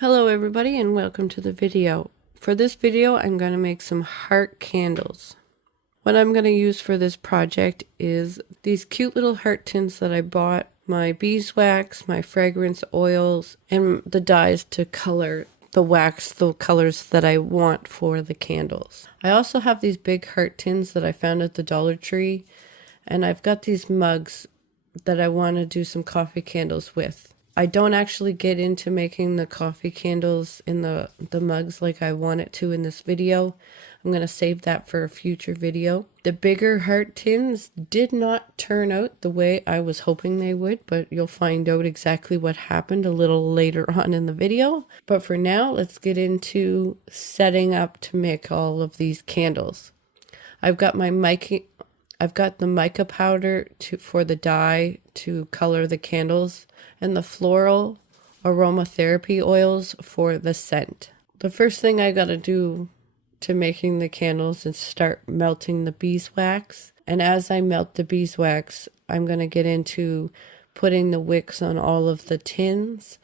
Hello everybody and welcome to the video. For this video I'm going to make some heart candles. What I'm going to use for this project is these cute little heart tins that I bought, my beeswax, my fragrance oils, and the dyes to color the wax, the colors that I want for the candles. I also have these big heart tins that I found at the Dollar Tree, and I've got these mugs that I want to do some coffee candles with. I don't actually get into making the coffee candles in the mugs like I want it to in this video. I'm going to save that for a future video. The bigger heart tins did not turn out the way I was hoping they would, but you'll find out exactly what happened a little later on in the video. But for now, let's get into setting up to make all of these candles. I've got the mica powder for the dye to color the candles, and the floral aromatherapy oils for the scent. The first thing I gotta do to making the candles is start melting the beeswax. And as I melt the beeswax, I'm gonna get into putting the wicks on all of the tins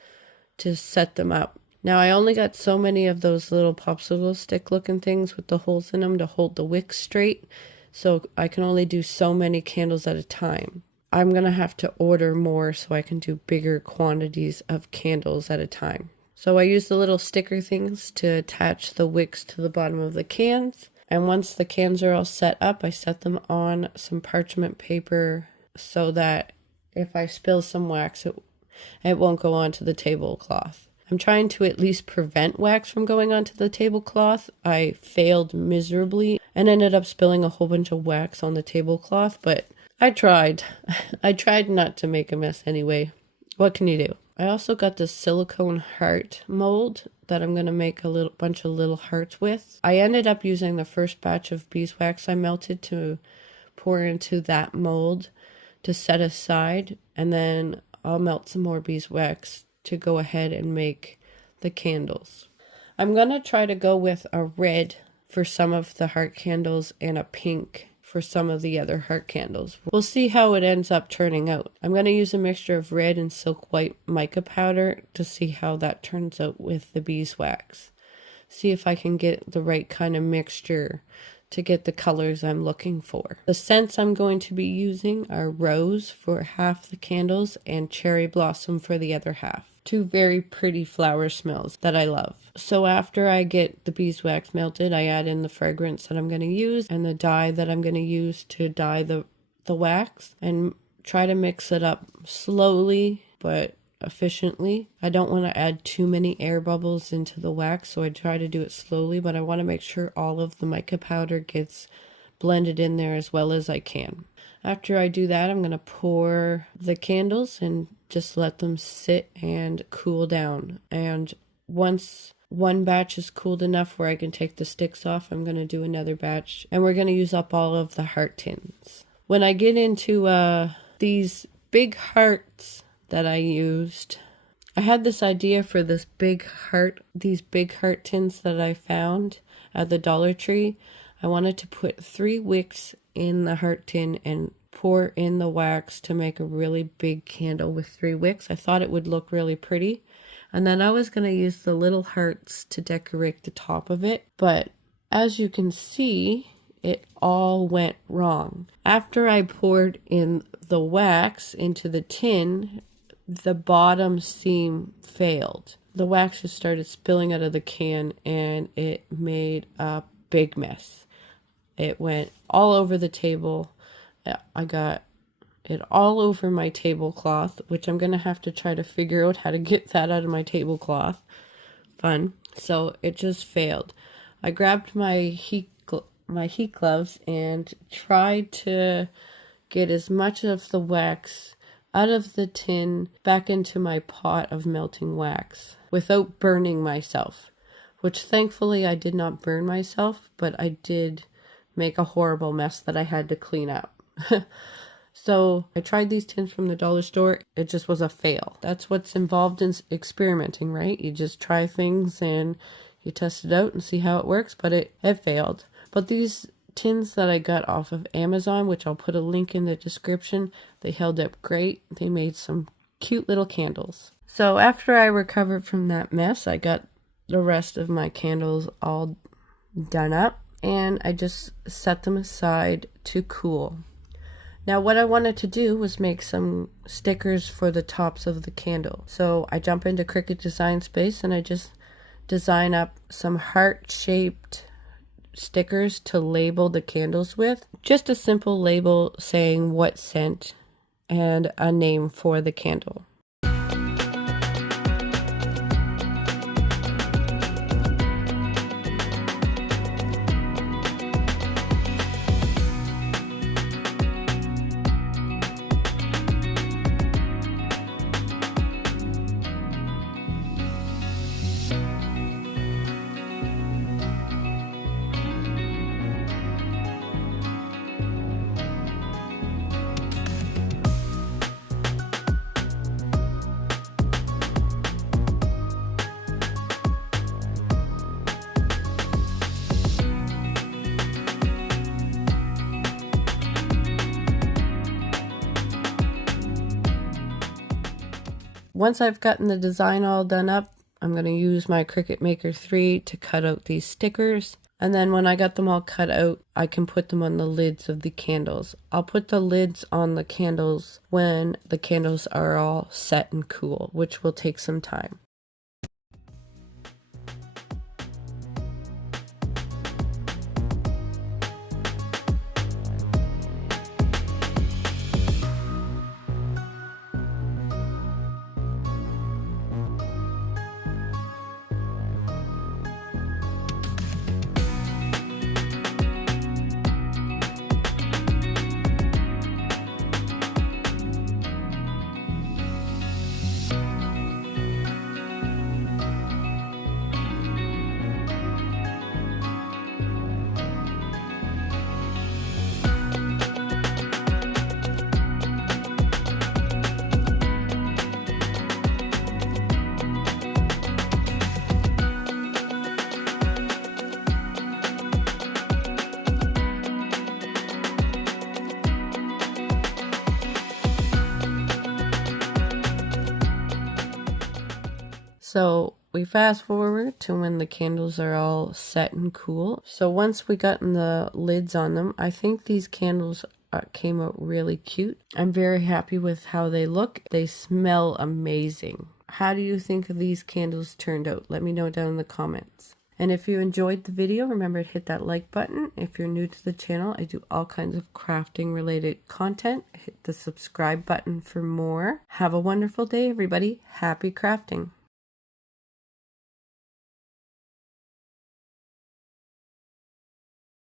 to set them up. Now I only got so many of those little popsicle stick looking things with the holes in them to hold the wicks straight, so I can only do so many candles at a time. I'm going to have to order more so I can do bigger quantities of candles at a time. So I use the little sticker things to attach the wicks to the bottom of the cans. And once the cans are all set up, I set them on some parchment paper so that if I spill some wax, it won't go onto the tablecloth. I'm trying to at least prevent wax from going onto the tablecloth. I failed miserably and ended up spilling a whole bunch of wax on the tablecloth, but I tried. I tried not to make a mess anyway. What can you do? I also got this silicone heart mold that I'm going to make a bunch of little hearts with. I ended up using the first batch of beeswax I melted to pour into that mold to set aside, and then I'll melt some more beeswax to go ahead and make the candles. I'm going to try to go with a red for some of the heart candles and a pink for some of the other heart candles. We'll see how it ends up turning out. I'm going to use a mixture of red and silk white mica powder to see how that turns out with the beeswax. See if I can get the right kind of mixture to get the colors I'm looking for. The scents I'm going to be using are rose for half the candles and cherry blossom for the other half. Two very pretty flower smells that I love. So after I get the beeswax melted, I add in the fragrance that I'm going to use and the dye that I'm going to use to dye the wax, and try to mix it up slowly but efficiently. I don't want to add too many air bubbles into the wax, so I try to do it slowly, but I want to make sure all of the mica powder gets blended in there as well as I can. After I do that, I'm going to pour the candles and just let them sit and cool down. And once one batch is cooled enough where I can take the sticks off, I'm going to do another batch, and we're going to use up all of the heart tins. When I get into these big hearts that I used, I had this idea for these big heart tins that I found at the Dollar Tree. I wanted to put 3 wicks in the heart tin and pour in the wax to make a really big candle with 3 wicks. I thought it would look really pretty. And then I was going to use the little hearts to decorate the top of it. But as you can see, it all went wrong. After I poured in the wax into the tin, the bottom seam failed. The wax just started spilling out of the can and it made a big mess. It went all over the table. I got it all over my tablecloth, which I'm going to have to try to figure out how to get that out of my tablecloth. Fun. So it just failed. I grabbed my heat gloves and tried to get as much of the wax out of the tin back into my pot of melting wax without burning myself, which thankfully I did not burn myself, but I did make a horrible mess that I had to clean up. So I tried these tins from the dollar store. It just was a fail. That's what's involved in experimenting, right? You just try things and you test it out and see how it works, but it failed. But these tins that I got off of Amazon, which I'll put a link in the description, they held up great. They made some cute little candles. So after I recovered from that mess, I got the rest of my candles all done up, and I just set them aside to cool. Now what I wanted to do was make some stickers for the tops of the candle. So I jump into Cricut Design Space and I just design up some heart-shaped stickers to label the candles with. Just a simple label saying what scent and a name for the candle. Once I've gotten the design all done up, I'm going to use my Cricut Maker 3 to cut out these stickers. And then when I got them all cut out, I can put them on the lids of the candles. I'll put the lids on the candles when the candles are all set and cool, which will take some time. So we fast forward to when the candles are all set and cool. So once we gotten the lids on them, I think these candles came out really cute. I'm very happy with how they look. They smell amazing. How do you think these candles turned out? Let me know down in the comments. And if you enjoyed the video, remember to hit that like button. If you're new to the channel, I do all kinds of crafting related content. Hit the subscribe button for more. Have a wonderful day, everybody. Happy crafting.